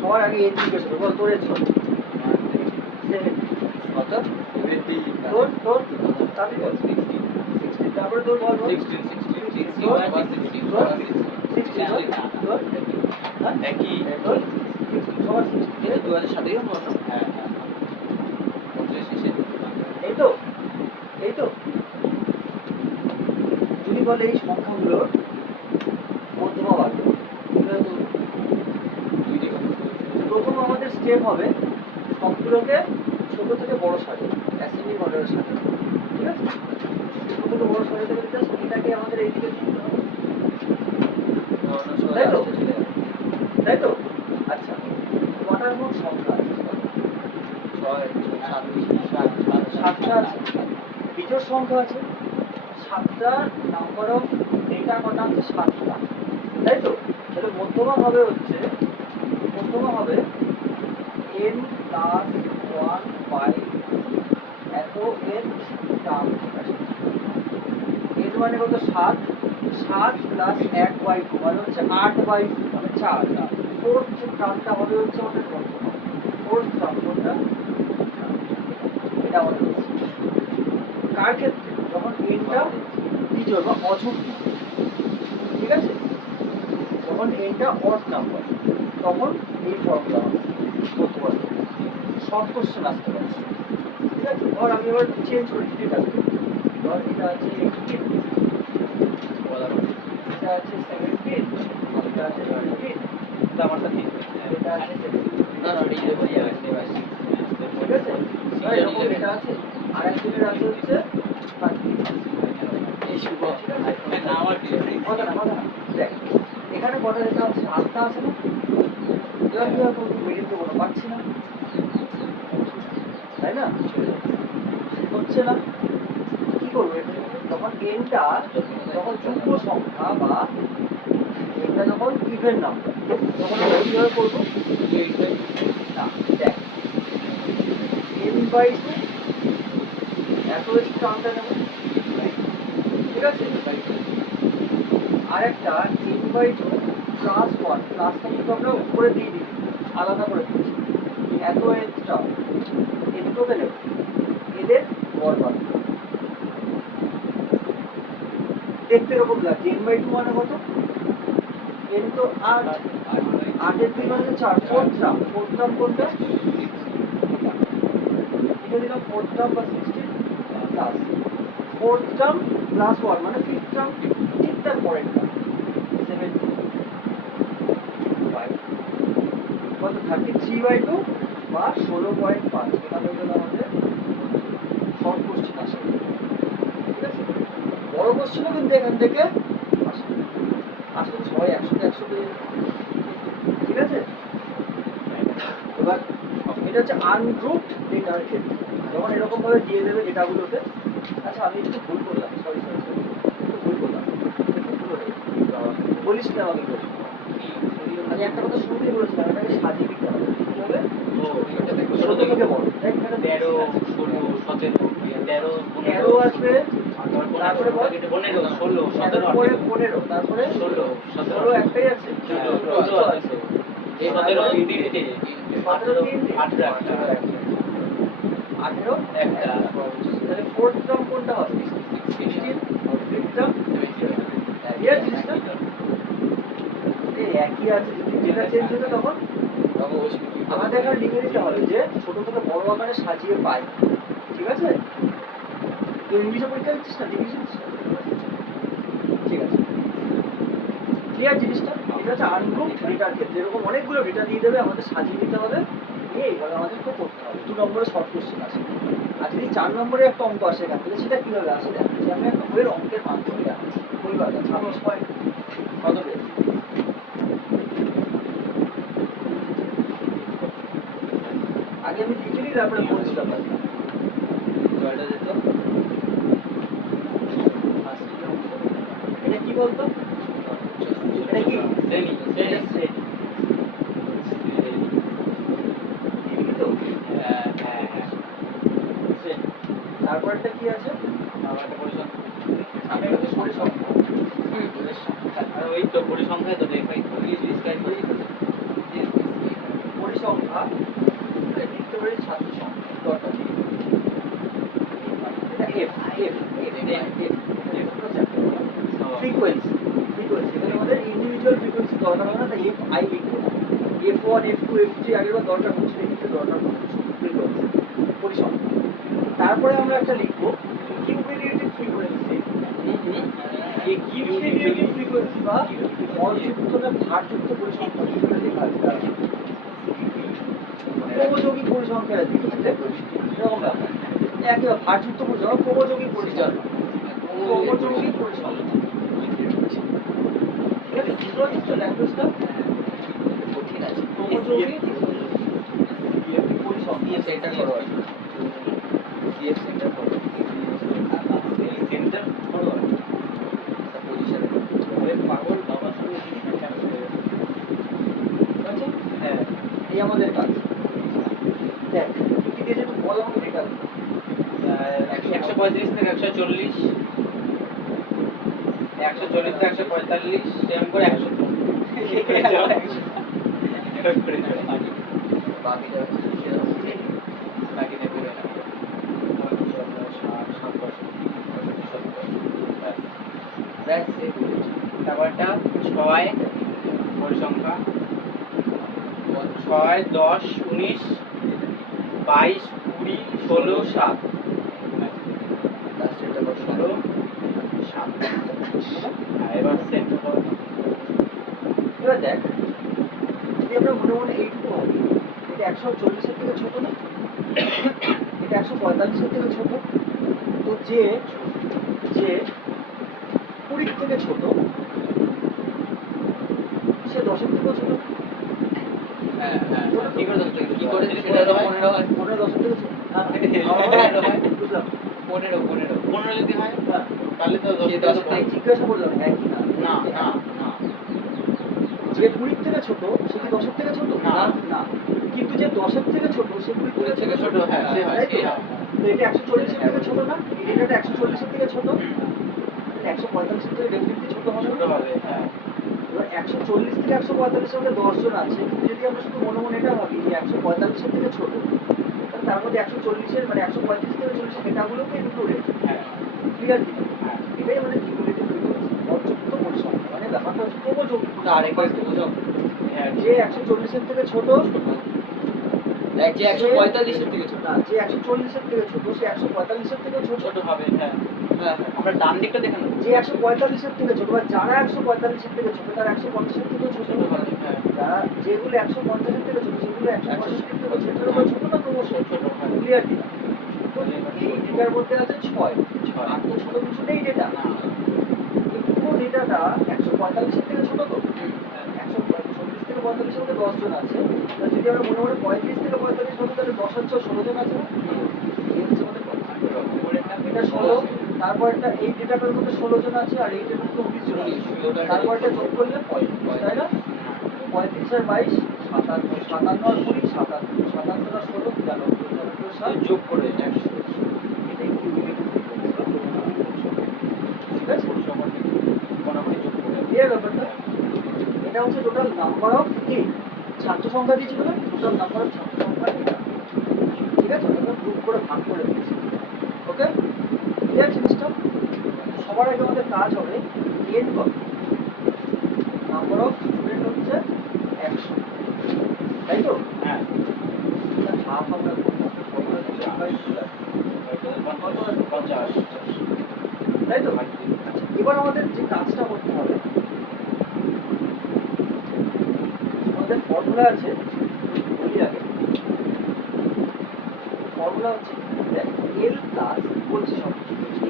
সবার আগে এন জিজ্ঞেস করবো, বল তোর এজ কত? 70 কত? 70 তোর তাহলে বল 60 তারপরে তোর বল 16 তোর একই তোর সবার 60 এটা 2007 এর মতো। হ্যাঁ এই তো যদি বলে এই সংখ্যাগুলোর মধ্যমা বার করো, প্রথম আমাদের স্টেপ হবে সবগুলোকে ছোট থেকে বড় সাজানো, অ্যাসেন্ডিং অর্ডারে সাজানো, ঠিক আছে? ছোট থেকে বড় সাজাতে গেলে জাস্ট এটাকে আমাদের এইদিকে নিতে হবে, তাই তো? আচ্ছা, কটার মোট সংখ্যা আছে? 7টা আছে। বিজোড় সংখ্যা আছে 7টা, নাম্বার অফ ডেটা কটা আছে 7টা, তাই তো? তাহলে মধ্যমা হবে হচ্ছে n প্লাস 1 বাই এত n টার্ম, n মানে কত? 7 প্লাস 1 বাই 2 মানে হচ্ছে 8 বাই 2 মানে 4। ফোর্থ টার্মটা হবে হচ্ছে আমাদের মধ্যমা, ফোর্থ টার্ম কোনটা? এটা আমাদের কার ক্ষেত্রে? যখন nটা বিজোড় বা অযুগ্ম, ঠিক আছে? যখন nটা অড নাম্বার তখন এই ফর্মুলা করতে পারবো, শর্ট কোশ্চেন আসতে পারে, ঠিক আছে? ধর আমি এবার চেঞ্জ করি এটা, ধর এটা আছে 18, এটা আছে 17, এটা আছে 19, এটা আমারটা ঠিক এটা আছে 17, না এই যে বলি আছে ঠিক আছে? আর এরকম এটা আছে, আর একজনের আছে হচ্ছে 30। এই শুভ না আমার কি কথা না দেখ, এখানে কটা লেখা আছে? 8টা আছে না? এবার কি হবে? মিডিল তো কোনো পাচ্ছি না, তাই না? হচ্ছে না, কি করবো এখানে? যখন nটা যখন যুগ্ম সংখ্যা বা nটা যখন ইভেন নাম্বার তখন আমরা কিভাবে করবো? না দেখ, n বাই 2 এত বেশি টার্মটা নেব, ঠিক আছে? আর একটা n বাই 2 প্লাস 1, প্লাসটা কিন্তু আমরা উপরে দিয়ে দিই, আলাদা করে দিচ্ছি, এত n টার্ম n তোকে নেব, এদের গড় বার দেখতে এরকম লাগছে। n বাই 2 মানে কত? n তো 8, 8 এর 2 মানে 4, ফোর্থ টার্ম কোনটা? লিখে দিলাম ফোর্থ টার্ম বা 16 প্লাস ফোর্থ টার্ম প্লাস 1 মানে ফিফথ টার্ম, ঠিক তার পরেরটা 7 বাই কত? 33/2 বা 16.5। এটা হয়ে গেল আমাদের শর্ট কোশ্চেন আসে, ঠিক আছে? বড় কোশ্চেনও কিন্তু এখান থেকে আসে, আসলে সবাই 100 পেয়ে যাবে, ঠিক আছে? এবার এটা হচ্ছে আনগ্রুপড ডেটার ক্ষেত্রে, যখন এরকম ভাবে দিয়ে দেবে ডেটাগুলোতে। আচ্ছা আমি একটু ভুল করলাম, সরি একটু ভুল করলাম, বলিস না আমাকে বলি, আমি একটা কথা শুরুতেই বলেছিলাম, এটাকে সাজিয়ে দিতে হবে, কি হবে? ছোট থেকে বড়, দেখ এখানে 13 16 17 13 13 আসবে, তারপরে বল 15 16 17 পরে 15, তারপরে 16 16 একটাই আছে, 14 আছে, এই 17 তিনটে, 17 তিনটে, 18 18 একটা, তাহলে ফোর্থ টার্ম কোনটা হবে? 16, ফিফথ টার্ম এই জিনিসটা একই আছে, যদি যেটা চেঞ্জ হতো তখন আমাদের এখানে লিখে দিতে হবে যে ছোট থেকে বড় আকারে সাজিয়ে পাই, ঠিক আছে? তুই ইংলিশে পরীক্ষা দিচ্ছিস না, ইংলিশে দিচ্ছিস না, ঠিক আছে? ক্লিয়ার জিনিসটা? এটা হচ্ছে আনগ্রুপড ডেটার ক্ষেত্রে এরকম অনেকগুলো ডেটা দিয়ে দেবে, আমাদের সাজিয়ে দিতে হবে, নিয়ে এইভাবে আমাদেরকে করতে হবে। 2 নম্বরে শর্ট কোশ্চেন আসে। আর যদি 4 নম্বরে একটা অঙ্ক আসে এখান থেকে, সেটা কিভাবে আসে দেখ, যে আমি একটা বইয়ের অঙ্কের মাধ্যমে দেখাচ্ছি। পরিবার 26 পয়েন্ট কত পেয়েছি? আগে আমি লিখে নিই, তারপরে বলছি ব্যাপারটা। জয়টা যেত এটা কি বলতো? এটা কি? শ্রেণী এটা শ্রেণী। লিখি তো? হ্যাঁ শ্রেণী। তারপরটা কি আছে? আমার একটা পরিসংখ্যান, এটা হচ্ছে পরিসংখ্যান। আর ওই তো পরিসংখ্যায় তো দেখাই ডিসক্রাইব করি পরিসংখ্যা লিখতে পারি ছাত্র সংখ্যা দরকার নেই। এটা এফ এফ ফ্রিকোয়েন্সি ফ্রিকোয়েন্সি এখানে আমাদের ইন্ডিভিজুয়াল ফ্রিকোয়েন্সি দরকার হবে না, তাই এফ আই লিখবো না। F1 F2 F3 আগেরবার দরকার হচ্ছে লিখতে দরকার হচ্ছে ফ্রিকোয়েন্সি পরিসংখ্যা। তারপরে আমরা একটা লিখবো কিউবিডিয়েটিভ ফ্রিকোয়েন্সি। এই কিউবিডিয়েটিভ ফ্রিকোয়েন্সি বা ভরযুক্ত না ভারযুক্ত পরিসংখ্যা হিসেবে লেখা আছে তার ক্রমযৌগিক পরিসংখ্যা এরকম ব্যাপার। একেবারে ভারযুক্ত পরিসংখ্যা ক্রমযৌগিক পরিসংখ্যা ক্রমযৌগিক পরিসংখ্যা। ঠিক আছে, বুঝতে পারছিস তো ল্যাঙ্গুয়েজটা? কঠিন আছে। ক্রমযৌগিক পরিসংখ্যা centre forward CF centre forward centre forward পজিশনে ওরে পাগল বাবা শুরু আছে। হ্যাঁ, এই আমাদের কাজ। দেখ কি দিয়েছে একটু বল আমাকে এটা। 135 থেকে 140 140 থেকে 145 সেম করে 100 বাকিটা বাকিটা করে না তারপরটা 6 পরিসংখ্যা 6 10 19 22 20 16 7 লাস্টেরটা কত 16 7 এবার সেন্টার এবার দেখ যদি আমরা মনে মনে এইটুকু ভাবি, এটা 140-এর থেকে ছোট না, এটা 145-এর থেকে ছোট, তো যে 20 থেকে ছোট সে 10-এর থেকেও ছোট। হ্যাঁ হ্যাঁ কি করে সেটা তো 15 হয় 15 10-এর থেকে ছোট। হ্যাঁ, 15 হয় বুঝলাম। 15 যদি হয় হ্যাঁ, তাহলে তো 10 আমি জিজ্ঞাসা করলাম হ্যাঁ কি না। না না না যে 20 থেকে ছোট সে কি 10-এর থেকে ছোট? না। না, কিন্তু যে 10-এর থেকে ছোট সে 20 থেকে ছোট হ্যাঁ সে হয় তাই তো? সে হয় তো এটা 140-এর থেকে ছোট না, এটা 140-এর থেকে ছোট, 145-এর থেকে ডেফিনেটলি ছোট হবে। ছোট হবে হ্যাঁ এবার 140 থেকে 145-এর মধ্যে 10 জন আছে, কিন্তু যদি আমরা শুধু মনে মনে এটা ভাবি যে 145-এর থেকে ছোট, তাহলে তার মধ্যে 140-এর মানে 135 থেকে 40 এটাগুলোকে ইনক্লুডেড। হ্যাঁ ক্লিয়ার কি? হ্যাঁ এটাই আমাদের কিউমুলেটিভ ফ্রিকোয়েন্সি, অযুক্ত পরিসংখ্যা। মানে ব্যাপারটা হচ্ছে ক্রমযৌগিক। আরেকবার একটু বোঝাও হ্যাঁ যে 140-এর থেকে ছোট, যে 145 এর থেকে ছোট না যে 140-এর থেকে ছোট সে 145-এর থেকে ছোট। ছোট হবে হ্যাঁ হ্যাঁ আমরা ডান দিকটা দেখে নেব যে 145-এর থেকে ছোট বা যারা 145-এর থেকে ছোট তারা 150-এর থেকে ছোট ছোট হবে হ্যাঁ যারা যেগুলো 150-এর থেকে ছোট সেগুলো 150-এর থেকে ছোট। ছোট না ক্রমশ ছোট হয় ক্লিয়ার কি? তো এই ডেটার মধ্যে আছে 6 আর তো ছোট কিছু নেই ডেটা না এই পুরো ডেটাটা 145-এর থেকে ছোট তো 140 থেকে 45-এর মধ্যে 10 জন আছে। তা যদি আমরা মনে মনে 35 থেকে 45 ধরি তাহলে 10 আর 6 16 জন আছে না? এই হচ্ছে আমাদের কথা। এটা 16, তারপরটা এই ডেটাটার মধ্যে 16 জন আছে আর এই ডেটার মধ্যে 19 জন আছে। তারপরটা যোগ করলে 35, তাই না? 35 আর 22 57, 57 আর 20 57, 57 আর 16 93, 97, যোগ করে 100 এটাই কিউবিডিয়েটিভ ফ্রিকোয়েন্সি। ঠিক আছে? ক্লিয়ার ব্যাপারটা? এটা হচ্ছে টোটাল নাম্বার অফ কি ছাত্র সংখ্যা দিয়েছিল না, টোটাল নাম্বার অফ ছাত্র সংখ্যা এটা। ঠিক আছে, আমরা গ্রুপ করে ভাগ করে দিয়েছি। ওকে, ক্লিয়ার জিনিসটা? সবার আগে আমাদের কাজ হবে এন কত, নাম্বার অফ স্টুডেন্ট হচ্ছে 100, তাই তো? হ্যাঁ হাফ আমরা করবো, সবগুলো 50 তাই তো? এবার আমাদের যে কাজটা করতে হবে, আমাদের ফর্মুলা আছে, বলি আগে। ফর্মুলা হচ্ছে এল প্লাস বলছি সব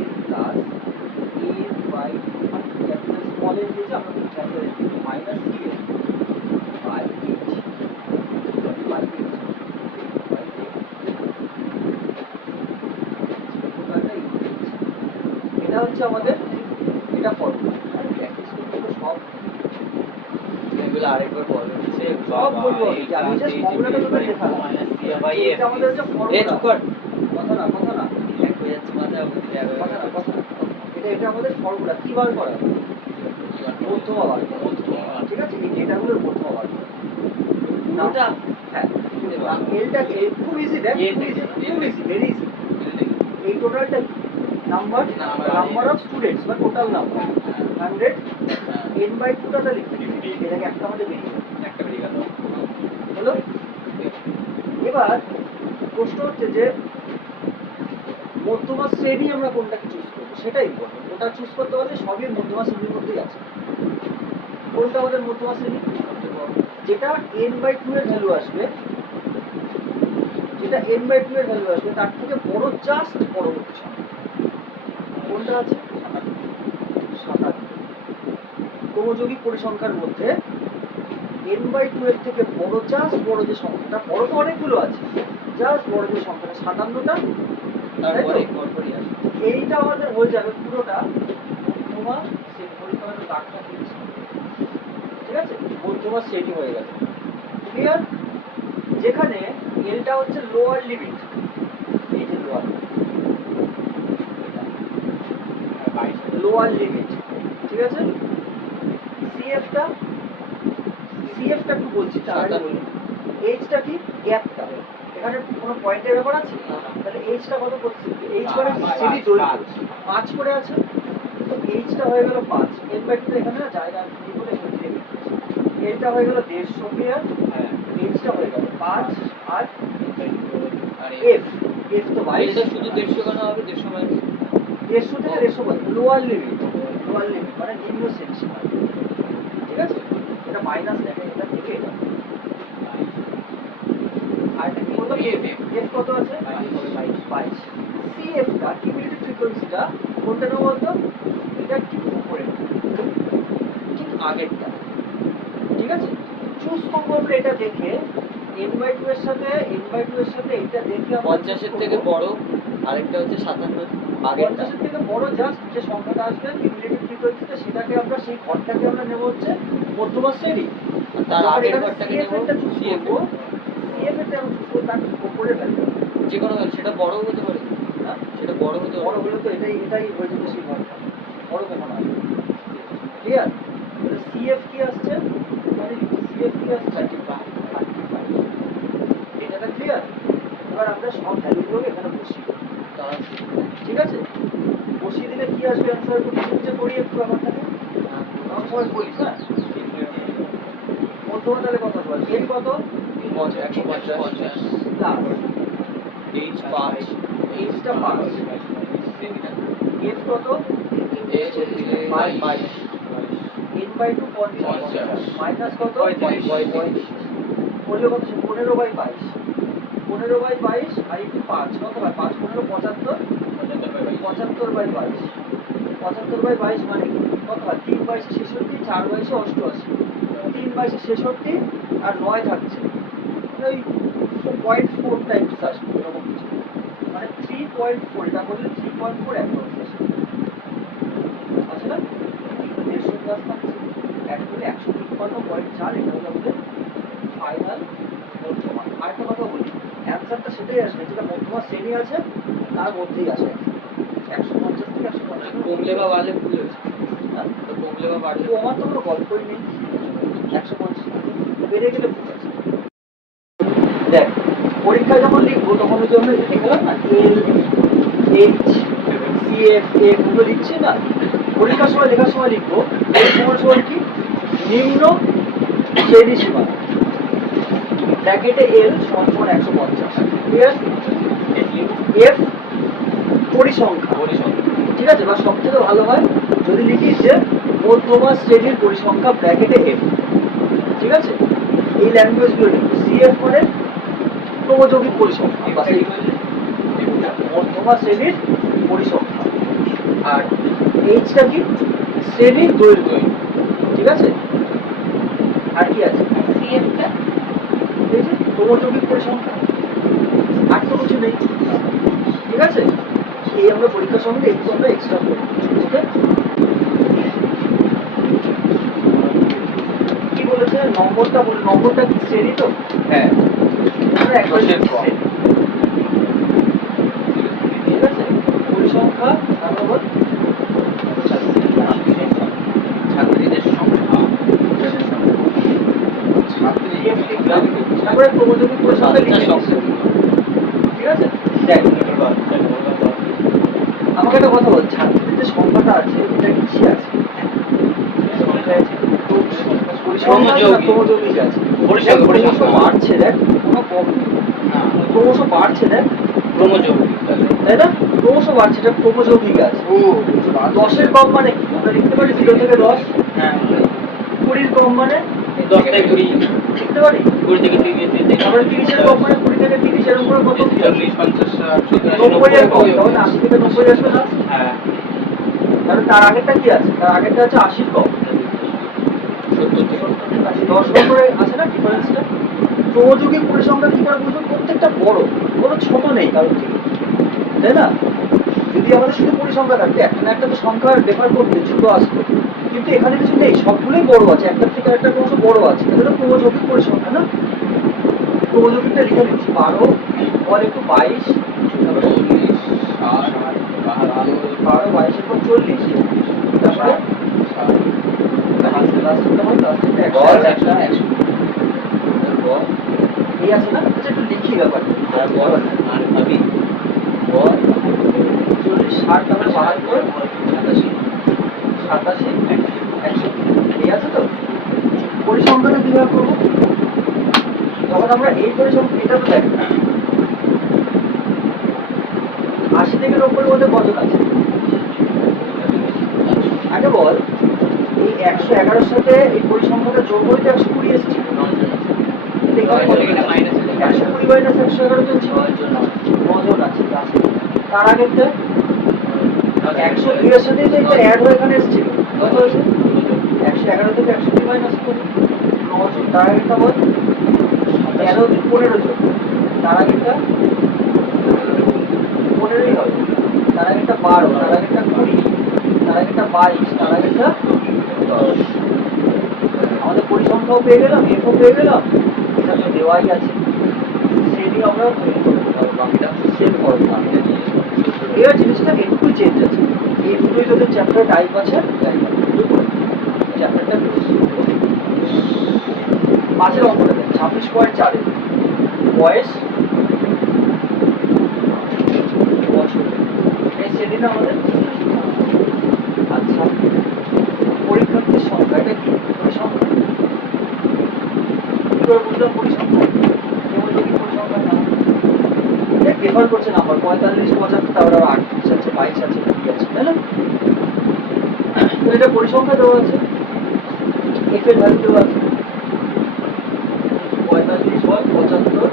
L plus a by capital small L দিয়েছে আমরা capital L minus C L by H by H এটা হচ্ছে আমাদের এটা ফর্মুলা। প্র্যাকটিস করতে তো সব এগুলো আরেকবার বলো সব বলবো আমি জাস্ট ফর্মুলাটা তোদের দেখালাম। এটা আমাদের হচ্ছে ফর্মুলা। কথা না এক হয়ে যাচ্ছে মাথা বুদ্ধি যাবে কথা না এটা আমাদের ফর্মুলা কি বার করা মধ্যমা বার করা। ঠিক আছে, এই ডেটাগুলোর মধ্যমা বার করা। পুরোটা হ্যাঁ, এলটাকে খুব ইজি দেখ, খুব ইজি, ভেরি ইজি। এই টোটালটা নাম্বার অফ স্টুডেন্টস বা টোটাল নাম্বার 100 n বাই 2 টা লিখবি, এটাকে একটা মধ্যে বেরিয়ে গেল। হলো? এবার প্রশ্ন হচ্ছে যে মধ্যমা শ্রেণী আমরা কোনটাকে চুজ করবো, সেটাই ইম্পর্টেন্ট। ওটা চুজ করতে হলে সবই মধ্যমা শ্রেণীর মধ্যেই আছে। কোনটা আমাদের মধ্যমা শ্রেণী? যেটা n বাই 2 এর ভ্যালু আসবে, যেটা n বাই 2 এর ভ্যালু আসবে তার থেকে বড় জাস্ট পরবর্তী সংখ্যা কোনটা আছে? 57। ক্রমযৌগিক পরিসংখ্যার মধ্যে n বাই 2 এর থেকে বড় জাস্ট বড় যে সংখ্যাটা, বড় তো অনেকগুলো আছে, জাস্ট বড় যে সংখ্যাটা 57টা, তারপরে পরপরই আসে। এইটা আমাদের হয়ে যাবে পুরোটা মধ্যমা শ্রেণী। পরীক্ষার দাগটা দিয়েছি, ঠিক আছে? মধ্যমা শ্রেণী হয়ে গেছে, ক্লিয়ার? যেখানে এলটা হচ্ছে লোয়ার লিমিট, এই যে লোয়ার লিমিট, ঠিক আছে? সিএফটা একটু বলছি, তার আগে বলি এইচটা কি, গ্যাপটা। এখানে কোনো পয়েন্টের ব্যাপার আছে? তাহলে এইচটা কত করছে? এইচ মানে সিডি দৈর্ঘ্য 5 করে আছে, তো এইচটা হয়ে গেল 5। এন বাই 2 এখানে না জায়গা কি করে এখানে এইটা হয়ে গেল 150 ক্লিয়ার। এইচটা হয়ে গেল 5 আর এফ তো 22। এটা শুধু 150 কেন হবে? 150 মানে 150 থেকে 150 বল লোয়ার লিমিট মানে নিম্ন শ্রেণী সীমা, ঠিক আছে? এটা মাইনাস দেখে, এটা থেকে এটা। আর এটা কি বললাম? এফ কত আছে? 22। সিএফ টা কিউমুলেটিভ ফ্রিকোয়েন্সিটা কোনটা নেব বলতো? এটা ঠিক উপরে, ঠিক আগেরটা, ঠিক আছে? চুজ করবো আমরা এটা দেখে n বাই 2 এর সাথে এটা দেখে আমরা 50 এর থেকে বড়, আরেকটা হচ্ছে 57 আগেরটা। 50 এর থেকে বড় জাস্ট যে সংখ্যাটা আসবে কিউমুলেটিভ ফ্রিকোয়েন্সিতে, সেটাকে আমরা সেই ঘরটাকে আমরা নেব হচ্ছে মধ্যমা শ্রেণী। তার আগের ঘরটাকে নেব সিএফ এর টা আমরা চুজ করব, তার উপরে ভ্যালু যে কোনো ভ্যালু, সেটা বড় হতে পারে, না সেটা বড় হতে বড় পারে। হলে তো এটাই হয়ে যেত সেই ঘরটা, বড় কখন হয়? ক্লিয়ার? সিএফ কি আসছে? মানে সিএফ কি আসছে? 35। এটা ক্লিয়ার? এবার আমরা সব ভ্যালুগুলোকে এখানে বসিয়ে দেব, ঠিক আছে? বসিয়ে দিলে কি আসবে অ্যান্সার? একটু কিছু কিছু করি একটু ব্যাপারটাকে, আমার সবাই বলিস না। মধ্যমা তাহলে কত বল? এর কত? 150 প্লাস এইচ 5, এইচটা 5, এফ কত? এইচ হচ্ছে 22, n বাই 2 50 মাইনাস কত? 35। করলে কত? 15 বাই 22, 15 বাই 22 আর একটু 5 কত হয়? 5 15 75, 75 বাই 22, 75 বাই 22 মানে কত হয়? 3 22 66, 4 22 88, 3 22 66 আর 9 থাকছে, ওই 0.4 টাইমস আসবে এরকম কিছু, মানে 3.4। এটা করলে 3.4 অ্যাপ্রক্স আসবে, আছে না? 150 প্লাস থাকছে, অ্যাড করলে 153.4। এটা হলো আমাদের ফাইনাল মধ্যমা। আরেকটা কথা বলি, অ্যান্সারটা সেটাই আসবে যেটা মধ্যমা শ্রেণী আছে তার মধ্যেই আসে, 150 থেকে 150। কমলে বা বাড়লে ভুল হয়েছে, হ্যাঁ, তো কমলে বা বাড়লে তো আমার তো কোনো গল্পই নেই, 150 বেড়ে গেলে ভুল আছে। দেখ, পরীক্ষায় যখন লিখবো তখন ওই যে আমরা লিখে গেলাম না, এল এইচ সিএফ এগুলো লিখছি না, পরীক্ষার সময় লেখার সময় লিখবো এই সময় কি নিম্ন শ্রেণী সীমা ব্র্যাকেটে এল সমান 150, ক্লিয়ার? এফ পরিসংখ্যা, ঠিক আছে? বা সব থেকে ভালো হয় যদি লিখিস যে মধ্যমা শ্রেণীর পরিসংখ্যা ব্র্যাকেটে এফ, ঠিক আছে? এই ল্যাঙ্গুয়েজগুলো লিখবো। সিএফ মানে ক্রমযৌগিক পরিসংখ্যা বা সেই মধ্যমা শ্রেণীর পরিসংখ্যা, আর এইচটা কি? শ্রেণীর দৈর্ঘ্য, ঠিক আছে? আর কি আছে? সিএফটা এই যে ক্রমযৌগিক পরিসংখ্যা, আর তো কিছু নেই, ঠিক আছে? এই আমরা পরীক্ষার সঙ্গে একটু আমরা এক্সট্রা করি, ওকে? কি বলেছে নম্বরটা? বলে নম্বরটা কি শ্রেণী? তো হ্যাঁ, আমরা একটা দশের কম। শ্রেণী, ঠিক আছে? পরিসংখ্যা তারপর ছাত্রীদের সংখ্যা, তারপরে ক্রমযৌগিক সমযোজী পরিসংখ্যা লিখে নিস। ঠিক আছে, দেখ আমাকে একটা কথা বল, ছাত্রীদের যে সংখ্যাটা আছে এটা কি আছে? সংখ্যায় আছে তো পরিসংখ্যা আছে না ক্রমযৌগিক আছে। দেখ, ক্রমশ বাড়ছে, দেখ কোনো কম নেই, ক্রমশ বাড়ছে, দেখ তাই না? ক্রমশ বাড়ছে, এটা ক্রমযৌগিক আছে। 10-এর কম মানে কি? আমরা লিখতে পারি 0 থেকে 10। 20-র কম মানে 10 থেকে 20, লিখতে পারি 20 থেকে 30, আবার 30-এর কম মানে 20 থেকে 30 এর উপরে কত কি আছে? 40, 50, 60, 90-এর কম, তখন 80 থেকে 90 আসবে না? হ্যাঁ, তাহলে তার আগেরটা কি আছে? তার আগেরটা আছে 80-র কম। 70 থেকে 10 নম্বরে আছে না ডিফারেন্সটা? ক্রমযৌগিক পরিসংখ্যা কি করে বুঝবো? প্রত্যেকটা বড়, কোনো ছোট নেই কারোর থেকে, তাই না? যদি আমাদের শুধু পরিসংখ্যা থাকতো, একটা না একটা তো সংখ্যা রেফার করতে ছোট আসতো, কিন্তু এখানে কিছু নেই, সবগুলোই বড় আছে, একটার থেকে একটা ক্রমশ বড় আছে, এটা তো ক্রমযৌগিক পরিসংখ্যা না? ক্রমযৌগিকটা লিখে নিচ্ছি 12 আর একটু 22, তারপরে 12 22-এর পর 40, তারপরে এই আছে না? আচ্ছা একটু লিখি ব্যাপারটা। 40, 60, তারপরে 72, 87, 100, এই আছে তো? পরিসংখ্যাটা কিভাবে করবো? যখন আমরা এই পরিসংখ্যা, এটা তো দেখ 80 থেকে 90-এর মধ্যে কজন আছে? আগে বল, এই 111-এর সাথে এই পরিসংখ্যাটা যোগ হইতে 120 এসেছে। 120 মাইনাস 111 জন ছিল, 9 জন আছে। তার আগেরটা 102-এর সাথে যে এটা অ্যাড হয়ে এখানে এসেছিল, কত হয়েছে? 111 থেকে 102 মাইনাস করি 9 জন। তার আগেরটা বল 13 থেকে 15 জন। তার আগেরটা 15ই হবে। তার আগেরটা 12, তার আগেরটা 20, তার আগেরটা 22, তার আগেরটা 10। আমাদের পরিসংখ্যাও পেয়ে গেলাম, এফও পেয়ে গেলাম, এটা তো দেওয়াই আছে। শ্রেণী আমরা তৈরি করে দিতে হবে, বাকিটা সেভ ফর্মুলা। এবার জিনিসটা একটু চেঞ্জ আছে, এই দুটোই তোদের চ্যাপ্টার টাইপ আছে, চ্যাপ্টারটা 5-এর অঙ্কটা দেখ, 26.4 বয়স বছর, এই শ্রেণীটা আমাদের। আচ্ছা, পরীক্ষার্থীর সংখ্যা, এটা কি পরিসংখ্যা? কি করে বুঝলাম পরিসংখ্যা? ক্রমযৌগিক পরিসংখ্যা না, দেখ রেফার করছে নাম্বার 45, 75, তারপর আবার 38 আছে, 22 আছে, 20 আছে, তাই না? তো এটা পরিসংখ্যা দেওয়া আছে, এফ এর ভ্যালু দেওয়া আছে 45 বল 75,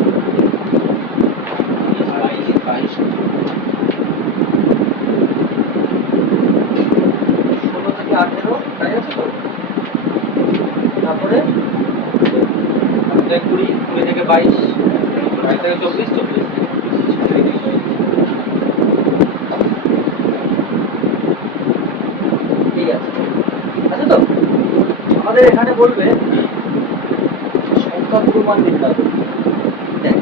22, 16 থেকে 18, তাই আছে তো? তারপরে 20, 20 থেকে 22, 22 থেকে 24, 24 এই আছে, আছে তো? আমাদের এখানে বলবে সংখ্যা গুণমান নির্ণয় করতে। দেখ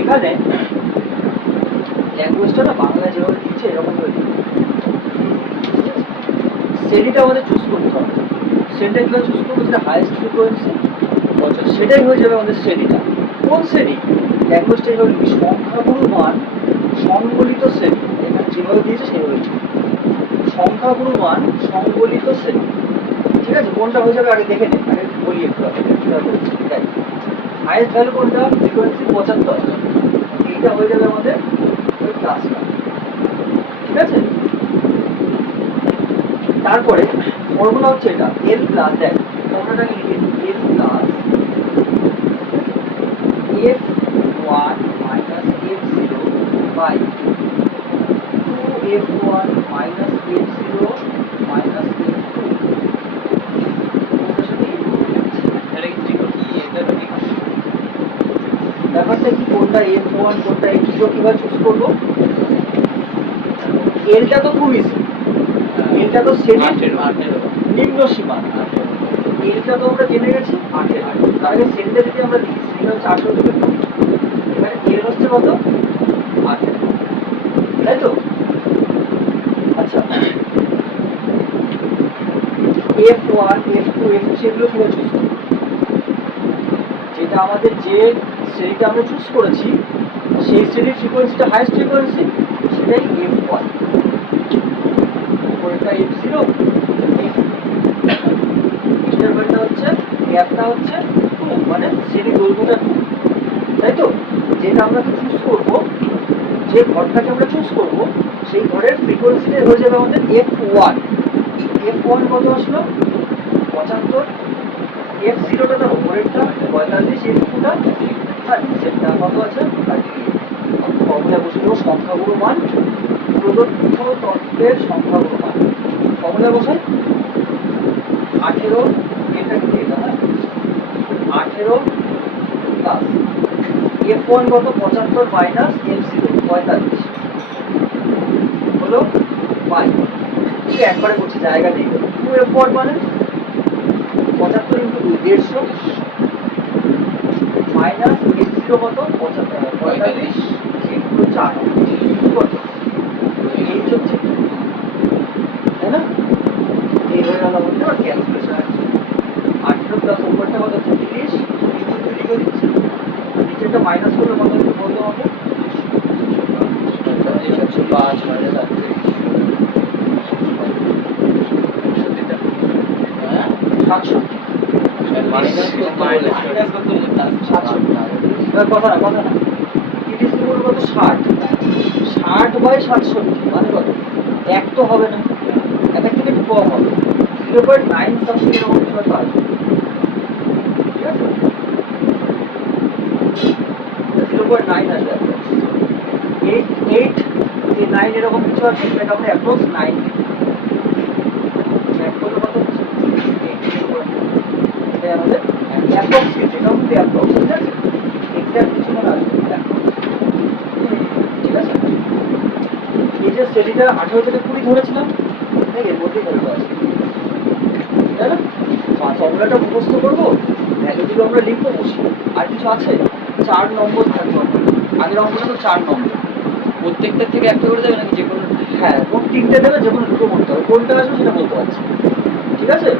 এখানে ল্যাঙ্গুয়েজটা না বাংলায় যেভাবে দিচ্ছে এরকম ভাবে দিচ্ছে। শ্রেণীটা আমাদের চুজ করতে হবে, শ্রেণীটা কিভাবে চুজ করবো? যেটা হাইয়েস্ট ফ্রিকোয়েন্সি সেটাই হয়ে যাবে আমাদের শ্রেণীটা। কোন শ্রেণী? ল্যাঙ্গুয়েজটা এইভাবে লিখবি, সংখ্যাগুরু মান সংবলিত শ্রেণী। এখানে যেভাবে দিয়েছে সেইভাবে লিখবি, সংখ্যাগুরু মান সংবলিত শ্রেণী। ঠিক আছে, কোনটা হয়ে যাবে আগে দেখে নে, আগে বলি একটু হাইয়েস্ট ভ্যালু কোনটা? ফ্রিকোয়েন্সি 75, এইটা হয়ে যাবে আমাদের ওই ক্লাসটা। ঠিক আছে, তারপরে ফর্মুলা হচ্ছে এটা এল প্লাস, দেখ ফর্মুলাটাকে লিখে নিই, L plus F one minus F zero by 2f1 minus F zero minus F two. ব্যাপারটা কি, কোনটা f1 কোনটা f0 কিভাবে চুজ করবো? এলটা তো খুব ইজি, এলটা তো শ্রেণীর নিম্ন সীমা, এলটা তো আমরা জেনে গেছি 18। তার আগে শ্রেণীটা যদি আমরা লিখি, শ্রেণীটা হচ্ছে 18 থেকে 20, এখানে এল হচ্ছে কত? 18, তাই তো? আচ্ছা, f1 f2 f3 এগুলো কিভাবে চুজ করবো? যেটা এটা আমাদের যে শ্রেণীটা আমরা চুজ করেছি সেই শ্রেণীর ফ্রিকোয়েন্সিটা হাইয়েস্ট ফ্রিকোয়েন্সি, সেটাই F1, উপরেরটা F0, ইন্টারভ্যালটা হচ্ছে, গ্যাপটা হচ্ছে 2, মানে শ্রেণী দৈর্ঘ্যটা 2, তাই তো? যেটা আমরা চুজ করব, যে ঘরটাকে আমরা চুজ করব সেই ঘরের ফ্রিকোয়েন্সিটা হয়ে যাবে আমাদের F1। F1 কত আসলো? 75। F0টা তার উপরেরটা 45, F2টা আর নিচেরটা কত আছে? 38। ফর্মুলা বসে দেবো সংখ্যাগুলো মান, প্রদত্ত তত্ত্বের সংখ্যাগুলো মান। ফর্মুলা বসাই 18, এটা কি এটা, হ্যাঁ 18 প্লাস F1 কত? 75 মাইনাস F0 45 হলো 5। একবারে করছি, জায়গা নেই। 2F1 মানে 75 ইন্টু 2 150 মাইনাস F0 কত? 45, F2 হচ্ছে 8 কত? H হচ্ছে, তাই না? এই হয়ে গেল আমাদের আর ক্যালকুলেশন আছে। 18 প্লাস উপরটা কত হচ্ছে? 30 ইন্টু 2 লিখে দিচ্ছি, নিচেরটা মাইনাস করলে কত হচ্ছে বলতে হবে? 5 মাইনাস 38, হ্যাঁ 67। মাইনাস কত হলো? 67। এবার কথা না, 30 গুণ কত? 60। 60 বাই 67 মানে কত? 1 তো হবে না, 1 থেকে একটু কম হবে, 0.9 সামথিং এরকম কিছু একটা আসবে, ঠিক আছে? 0.9 আসবে, 8 যে 9 এরকম কিছু আছে, সেটা আমরা অ্যাপ্রক্স 9 এক করলে কত হচ্ছে? 8, এটাই আমাদের অ্যাপ্রক্স, এটাও কিন্তু অ্যাপ্রক্স, ঠিক আছে? এক্সাক্ট কিছু মনে আসবে না, ঠিক আছে? এই যে শ্রেণীটা 18 থেকে 20 ধরেছিলাম, দেখ এর মধ্যেই ধরে আছে, তাই না? ফর্মুলাটা মুখস্থ করবো, ভ্যালুগুলো আমরা লিখবো বসি। আর কিছু আছে? 4 নম্বর থাকবে, আগের অঙ্কটা তো 4 নম্বর। প্রত্যেকটা থেকে একটা করে যাবে নাকি যে কোনো? হ্যাঁ, কোন 3টে দেবে, যে কোনো দুটো করতে হবে, কোনটা আসবে সেটা বলতে পারছি, ঠিক আছে?